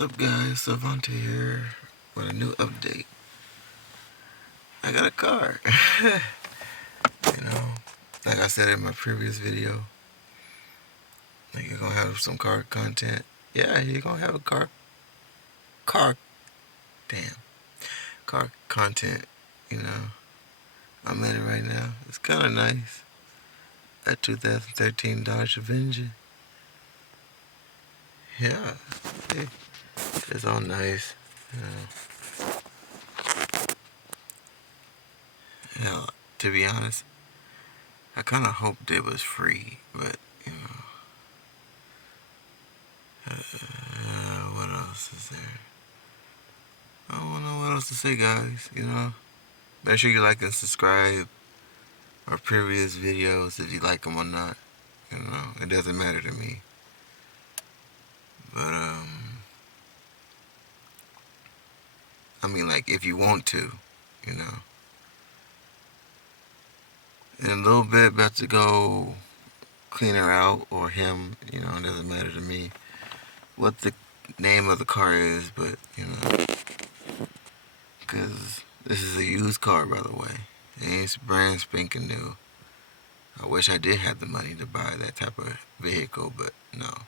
What's up, guys? Savante here with a new update. I got a car. you know, like I said in my previous video, like you're gonna have some car content. Yeah, you're gonna have a car, damn, car content. You know, I'm in it right now. It's kind of nice. That 2013 Dodge Avenger. Yeah, it, it's all nice. You know, hell, to be honest, I kind of hoped it was free, but you know. What else is there? I don't know what else to say, guys. Make sure you like and subscribe our previous videos if you like them or not. It doesn't matter to me. But I mean, like if you want to, you know. In a little bit, about to go clean her out or him. It doesn't matter to me what the name of the car is, but because this is a used car, by the way. It ain't brand spanking new. I wish I did have the money to buy that type of vehicle, but no.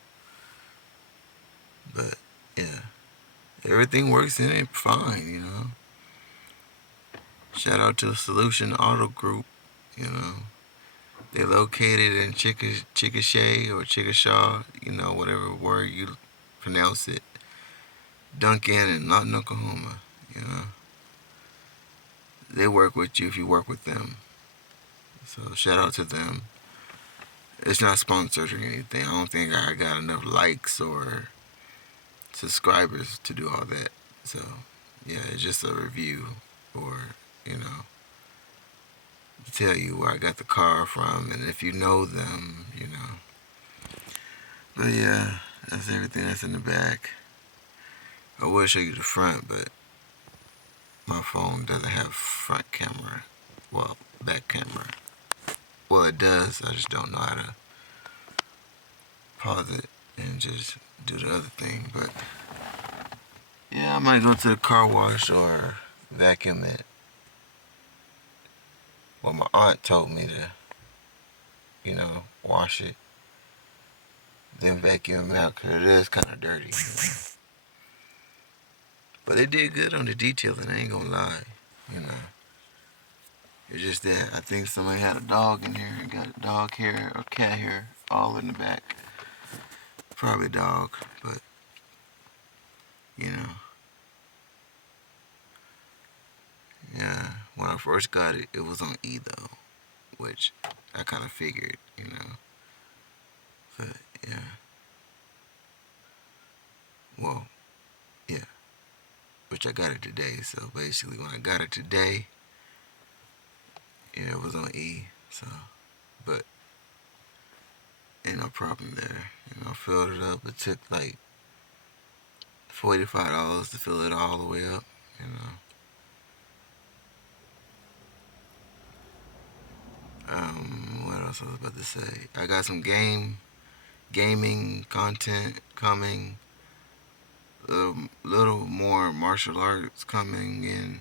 But yeah, everything works in it fine. Shout out to Solution Auto Group. You know, they're located in Chickasha or Chickasha. Whatever word you pronounce it. Duncan and Lawton, Oklahoma. You know, they work with you if you work with them. So shout out to them. It's not sponsored or anything. I don't think I got enough likes or subscribers to do all that. So, yeah, it's just a review or, you know, to tell you where I got the car from and if you know them. But yeah, that's everything that's in the back. I would show you the front, but my phone doesn't have front camera. Well, back camera. Well, it does. I just don't know how to pause it and just do the other thing. But yeah, I might go to the car wash or vacuum it. Well, my aunt told me to, wash it, then vacuum it out because it is kind of dirty. But they did good on the detailing, I ain't gonna lie. You know, it's just that I think somebody had a dog in here and got dog hair or cat hair all in the back. Probably dog, but you know, yeah. When I first got it, it was on E though, which I kind of figured. But yeah, well, yeah. Which I got it today. So basically, when I got it today, it was on E. So, but ain't no problem there. I filled it up. It took like $45 to fill it all the way up. You know. What else I was about to say? I got some gaming content coming. Little more martial arts coming in.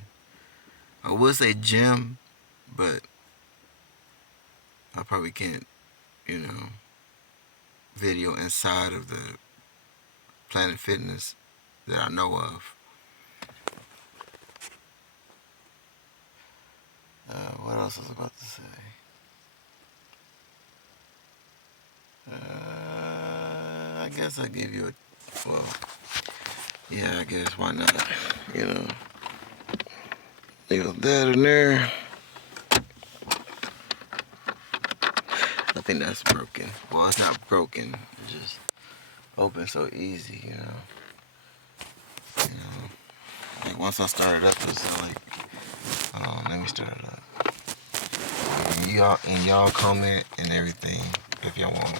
I would say gym, but I probably can't, you know, video inside of the Planet Fitness that I know of. What else was I about to say? I guess I'll give you well, yeah, I guess, why not? You know, leave that in there. I think that's broken. Well, it's not broken. It just opens so easy. Like once I start it up, it's like, hold on, let me start it up. And y'all comment and everything if y'all want.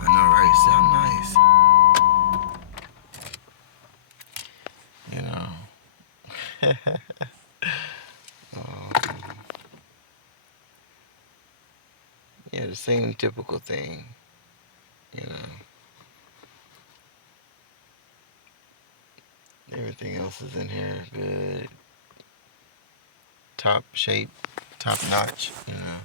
I know, right? Sound nice. um, Yeah, the same typical thing, you know. Everything else is in here good, top shape, top notch, you know.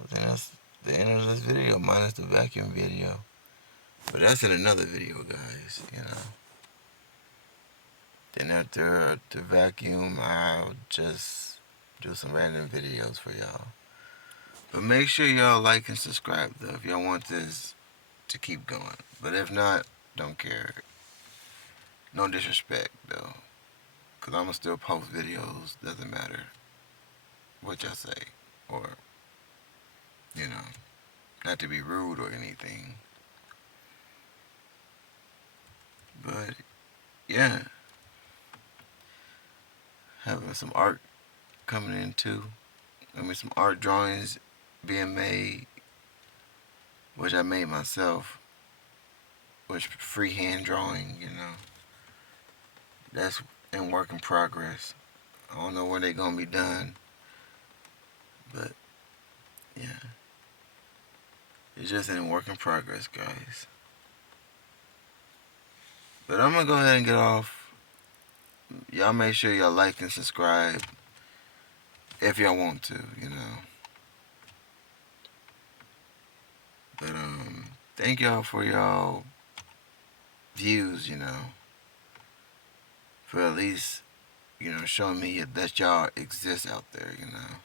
I think that's the end of this video, minus the vacuum video. But that's in another video, guys, you know. Then after the vacuum, I'll just do some random videos for y'all. But make sure y'all like and subscribe, though, if y'all want this to keep going. But if not, don't care. No disrespect, though. Because I'm going to still post videos. Doesn't matter what y'all say. Or, you know, not to be rude or anything. But, yeah. Having some art coming in, too. I mean, some art drawings being made, which I made myself. Which freehand drawing, you know. That's in work in progress. I don't know when they're going to be done. But, yeah. It's just in work in progress, guys. But I'm going to go ahead and get off. Y'all make sure y'all like and subscribe if y'all want to, you know. But thank y'all for y'all views, you know. For at least, you know, showing me that y'all exist out there, you know.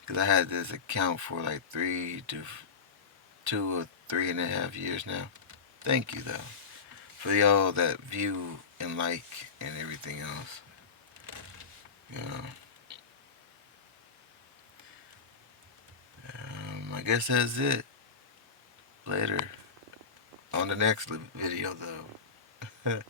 Because I had this account for like 2 or 3.5 years now. Thank you, though. For y'all that view and like and everything else. You know. I guess that's it. Later. On the next video, though.